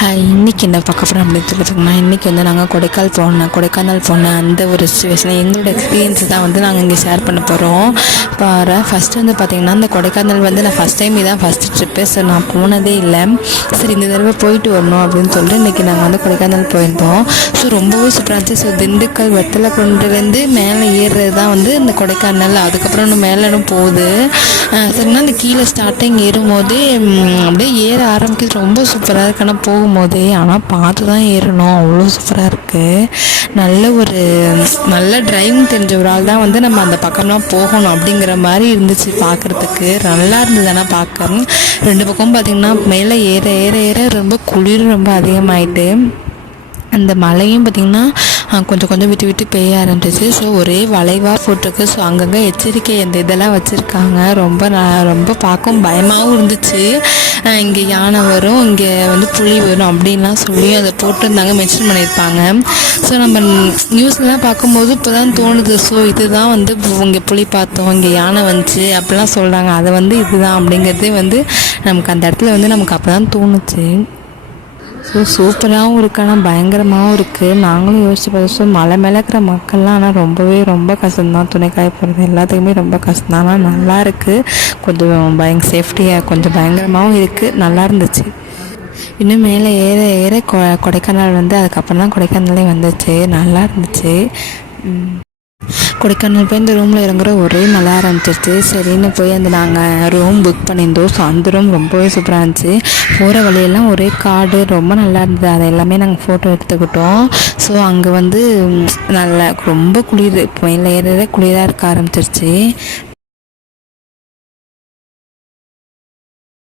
இன்றைக்கி என்ன பார்க்க போகிறோம் அப்படின்னு சொல்லி பார்த்தீங்கன்னா, இன்றைக்கி வந்து நாங்கள் கொடைக்கானல் போன அந்த ஒரு சிச்சுவேஷன் எங்களோட எக்ஸ்பீரியன்ஸ் தான் வந்து நாங்கள் இங்கே ஷேர் பண்ண போகிறோம். ஃபஸ்ட்டு வந்து பார்த்திங்கன்னா, இந்த கொடைக்கானல் வந்து நான் ஃபஸ்ட் டைம் இதான் ஃபஸ்ட்டு ட்ரிப்பு. ஸோ நான் போனதே இல்லை. சரி இந்த தடவை போயிட்டு வரணும் அப்படின்னு சொல்லிட்டு இன்றைக்கி நாங்கள் வந்து கொடைக்கானல் போயிருந்தோம். ஸோ ரொம்பவே சூப்பராக இருந்துச்சு. ஸோ திண்டுக்கல் வெத்தலை கொண்டு வந்து மேலே ஏறுறது தான் வந்து இந்த கொடைக்கானல். அதுக்கப்புறம் இன்னும் மேலும் போகுது. சரினா இந்த கீழே ஸ்டார்டிங் ஏறும்போதே அப்படியே ஏற ஆரம்பிக்கிறது ரொம்ப சூப்பராக இருக்கு. ஆனால் போகும்போதே ஆனால் பார்த்து தான் ஏறணும், அவ்வளோ சூப்பராக இருக்குது. நல்ல டிரைவிங் தெரிஞ்ச ஒரு ஆள் தான் வந்து நம்ம அந்த பக்கம்லாம் போகணும் அப்படிங்கிற மாதிரி இருந்துச்சு. பார்க்குறதுக்கு நல்லா இருந்தது. ஆனால் பார்க்க ரெண்டு பக்கம் பார்த்திங்கன்னா மேலே ஏற ஏற ஏற ரொம்ப குளிர் ரொம்ப அதிகமாகிட்டு அந்த மழையும் பார்த்திங்கன்னா கொஞ்சம் விட்டு விட்டு பெய்ய ஆரம்பிச்சிச்சு. ஸோ ஒரே வளைவாக போட்டிருக்கு. ஸோ அங்கங்கே எச்சரிக்கை அந்த இதெல்லாம் வச்சுருக்காங்க. ரொம்ப பார்க்கவும் பயமாகவும் இருந்துச்சு. இங்கே யானை வரும், இங்கே வந்து புலி வரும் அப்படின்லாம் சொல்லி அதை போட்டிருந்தாங்க, மென்ஷன் பண்ணியிருப்பாங்க. ஸோ நம்ம நியூஸ்லாம் பார்க்கும்போது இப்போ தான் தோணுது, ஸோ இதுதான் வந்து இங்கே புலி பார்த்தோம், இங்கே யானை வந்துச்சு அப்படிலாம் சொல்கிறாங்க. அதை வந்து இதுதான் அப்படிங்கிறதே வந்து நமக்கு அந்த இடத்துல வந்து நமக்கு அப்போ தான் தோணுச்சு. ஸோ சூப்பராகவும் இருக்குது, ஆனால் பயங்கரமாகவும் இருக்குது. நாங்களும் யோசிச்சு பார்த்தோம். ஸோ மலை மேலே இருக்கிற மக்கள்லாம் ஆனால் ரொம்ப கஷ்டம்தான். துணைக்காய போகிறது எல்லாத்துக்குமே ரொம்ப கஷ்டம். ஆனால் நல்லா இருக்குது. கொஞ்சம் சேஃப்டியாக கொஞ்சம் பயங்கரமாகவும் இருக்குது. நல்லா இருந்துச்சு. இன்னும் மேலே ஏற ஏற கொடைக்கானல் வந்து அதுக்கப்புறம் தான் கொடைக்கானலே வந்துச்சு. நல்லா இருந்துச்சு. கொடைக்கானல் போய் இந்த ரூமில் இறங்குற ஒரே நல்லா ஆரம்பிச்சிருச்சு. சரின்னு போய் அந்த நாங்கள் ரூம் புக் பண்ணியிருந்தோம். ஸோ அந்த ரூம் ரொம்பவே சூப்பராக இருந்துச்சு. போகிற வழியெல்லாம் ஒரே காடு, ரொம்ப நல்லா இருந்தது. அதை எல்லாமே நாங்கள் ஃபோட்டோ எடுத்துக்கிட்டோம். ஸோ அங்கே வந்து ரொம்ப குளிர், மேலே ஏற குளிராக இருக்க ஆரம்பிச்சிருச்சு.